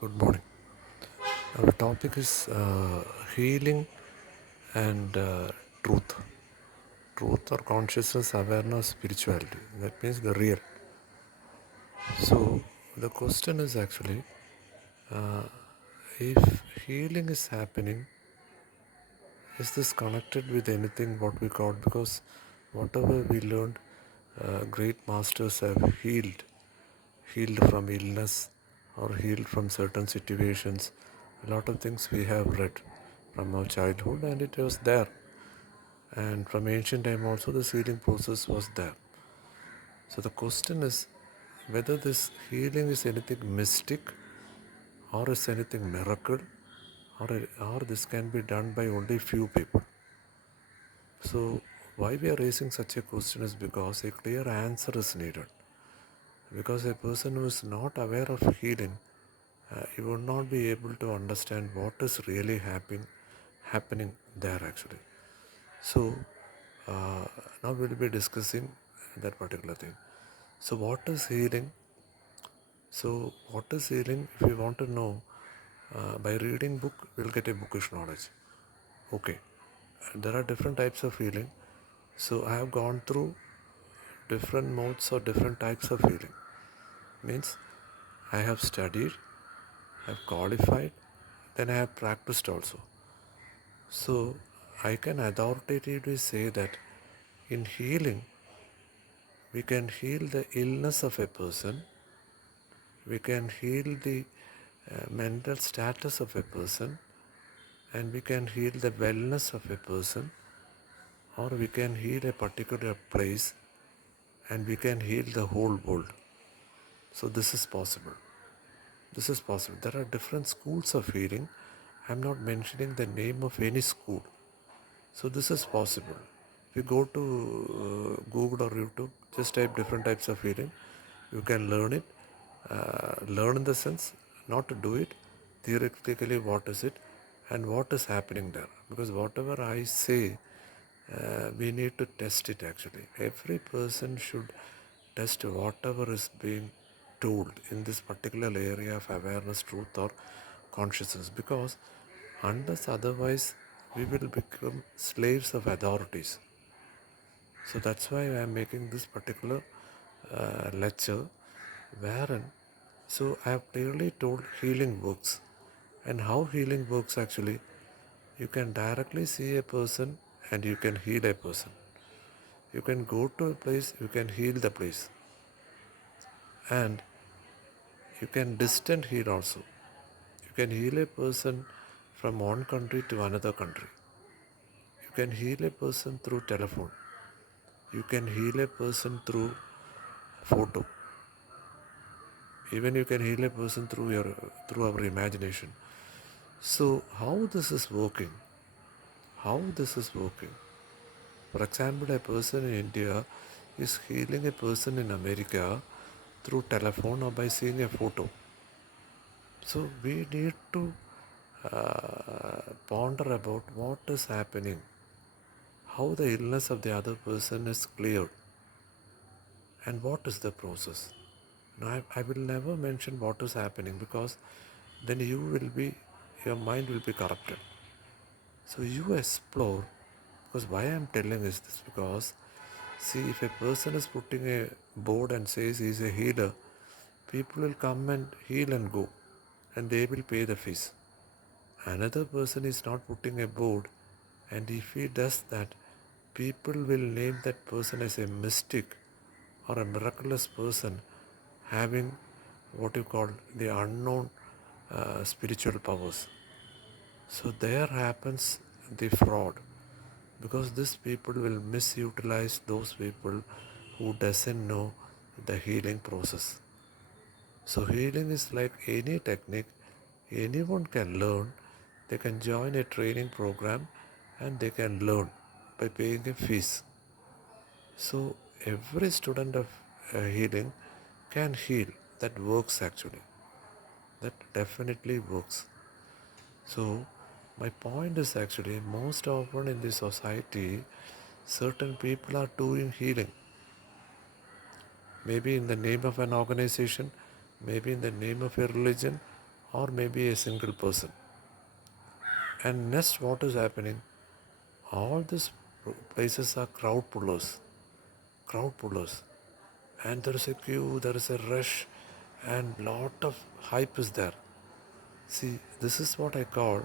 Good morning. Our topic is healing and truth. Truth or consciousness, awareness, spirituality. That means the real. So, the question is actually if healing is happening, is this connected with anything what we call? Because whatever we learned, great masters have healed from illness or healed from certain situations. A lot of things we have read from our childhood, and it was there. And from ancient time also, the healing process was there. So the question is whether this healing is anything mystic or is anything miracle, or this can be done by only few people. So why we are raising such a question is because a clear answer is needed. Because a person who is not aware of healing, he would not be able to understand what is really happening there actually. So now we'll be discussing that particular thing. So what is healing? So what is healing? If you want to know, by reading book, we'll get a bookish knowledge. Okay, there are different types of healing. So I have gone through different modes or different types of healing. Means I have studied, I have qualified, then I have practiced also. So I can authoritatively say that in healing, we can heal the illness of a person, we can heal the mental status of a person, and we can heal the wellness of a person, or we can heal a particular place, and we can heal the whole world. So this is possible. This is possible. There are different schools of healing. I'm not mentioning the name of any school. So this is possible. If you go to Google or YouTube, just type different types of healing. You can learn it. Learn in the sense, not to do it. Theoretically, what is it and what is happening there? Because whatever I say, we need to test it actually. Every person should test whatever is being told in this particular area of awareness, truth, or consciousness, because unless otherwise we will become slaves of authorities. So that's why I am making this particular lecture wherein, so I have clearly told healing works. And how healing works actually, you can directly see a person and you can heal a person. You can go to a place, you can heal the place. And you can distant heal also. You can heal a person from one country to another country. You can heal a person through telephone. You can heal a person through photo. Even you can heal a person through our imagination. So how this is working? How this is working? For example, a person in India is healing a person in America through telephone or by seeing a photo. So we need to ponder about what is happening, how the illness of the other person is cleared, and what is the process. Now, I will never mention what is happening because then your mind will be corrupted. So you explore, because why I am telling is this, because see, if a person is putting a board and says he is a healer, people will come and heal and go, and they will pay the fees. Another person is not putting a board, and if he does that, people will name that person as a mystic or a miraculous person having what you call the unknown spiritual powers. So there happens the fraud, because these people will misutilize those people who doesn't know the healing process. So healing is like any technique, anyone can learn. They can join a training program and they can learn by paying a fees. So every student of healing can heal. That works actually. That definitely works. So my point is actually most often in the society, certain people are doing healing. Maybe in the name of an organization, maybe in the name of a religion, or maybe a single person. And next, what is happening? All these places are crowd pullers, and there is a queue, there is a rush, and lot of hype is there. See, this is what I call,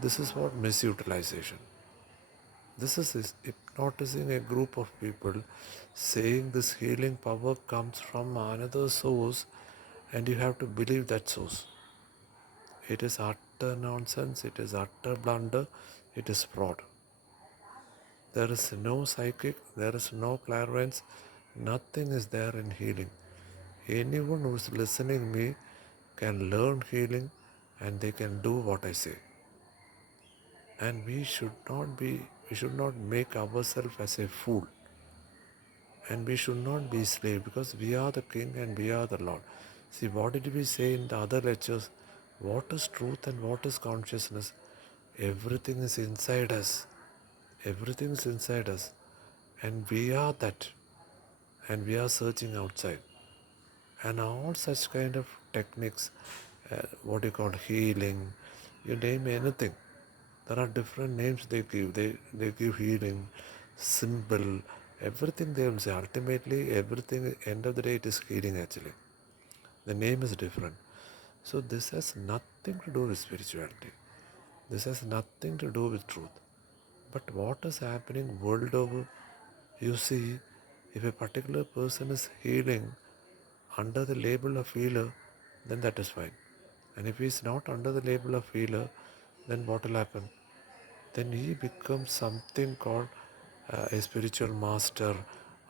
this is what misutilization. This is hypnotizing a group of people, saying this healing power comes from another source, and you have to believe that source. It is utter nonsense, it is utter blunder, it is fraud. There is no psychic, there is no clairvoyance, nothing is there in healing. Anyone who is listening me can learn healing and they can do what I say. And we should not make ourselves as a fool. And we should not be slave because we are the king and we are the Lord. See, what did we say in the other lectures? What is truth and what is consciousness? Everything is inside us. Everything is inside us. And we are that. And we are searching outside. And all such kind of techniques, what you call healing, you name anything. There are different names they give. They give healing, symbol, everything they will say. Ultimately, everything, end of the day, it is healing actually. The name is different. So this has nothing to do with spirituality. This has nothing to do with truth. But what is happening world over, you see, if a particular person is healing under the label of healer, then that is fine. And if he is not under the label of healer, then what will happen? Then he becomes something called a spiritual master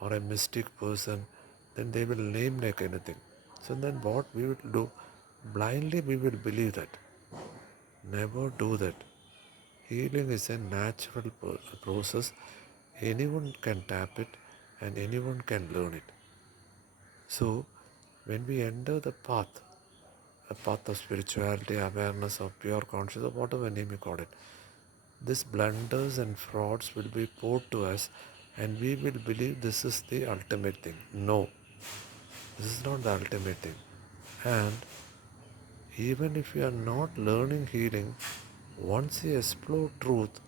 or a mystic person. Then they will name like anything. So then what we will do? Blindly we will believe that. Never do that. Healing is a natural process. Anyone can tap it and anyone can learn it. So when we enter the path, a path of spirituality, awareness, of pure consciousness, or whatever name you call it, these blunders and frauds will be poured to us and we will believe this is the ultimate thing. No, this is not the ultimate thing. And even if you are not learning healing, once you explore truth,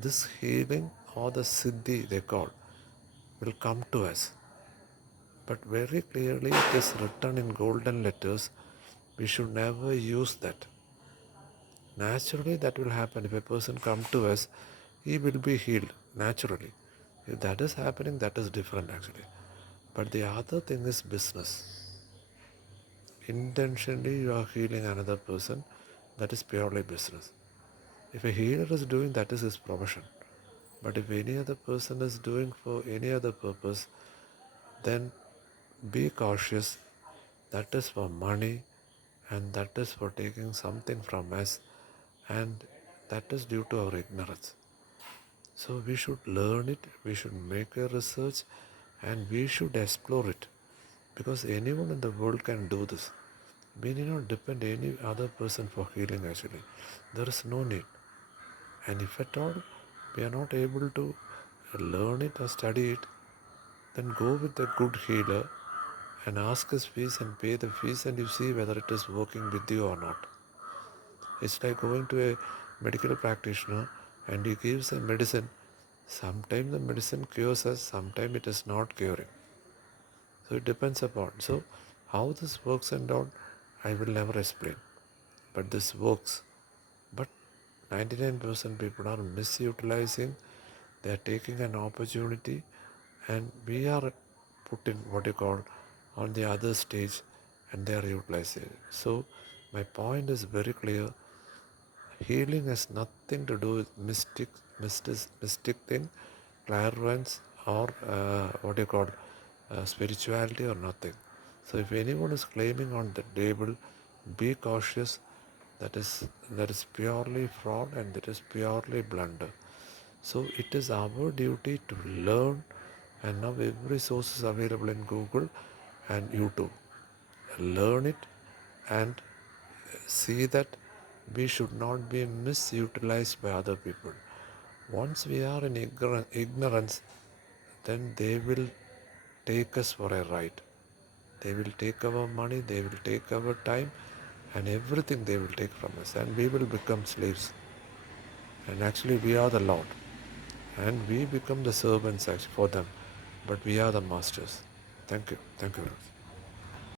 this healing or the siddhi they call will come to us. But very clearly it is written in golden letters, we should never use that. Naturally that will happen. If a person come to us, he will be healed naturally. If that is happening, that is different actually. But the other thing is business. Intentionally you are healing another person, that is purely business. If a healer is doing, that is his profession. But if any other person is doing for any other purpose, then be cautious. That is for money and that is for taking something from us, and that is due to our ignorance. So we should learn it, we should make a research and we should explore it, because anyone in the world can do this. We need not depend any other person for healing actually. There is no need. And if at all we are not able to learn it or study it, then go with a good healer and ask his fees and pay the fees and you see whether it is working with you or not. It's like going to a medical practitioner and he gives a medicine. Sometimes the medicine cures us, sometimes it is not curing. So it depends upon. So how this works and all, I will never explain. But this works. But 99% people are misutilizing, they are taking an opportunity and we are put in what you call on the other stage and they are utilizing it. So my point is very clear. Healing has nothing to do with mystic thing, clairvoyance or what you call spirituality or nothing. So if anyone is claiming on the table, be cautious. That is purely fraud and that is purely blunder. So it is our duty to learn, and now every source is available in Google and YouTube. Learn it and see that we should not be misutilized by other people. Once we are in ignorance, then they will take us for a ride. They will take our money, they will take our time, and everything they will take from us, and we will become slaves. And actually, we are the Lord, and we become the servants actually for them, but we are the masters. Thank you. Thank you, Rose.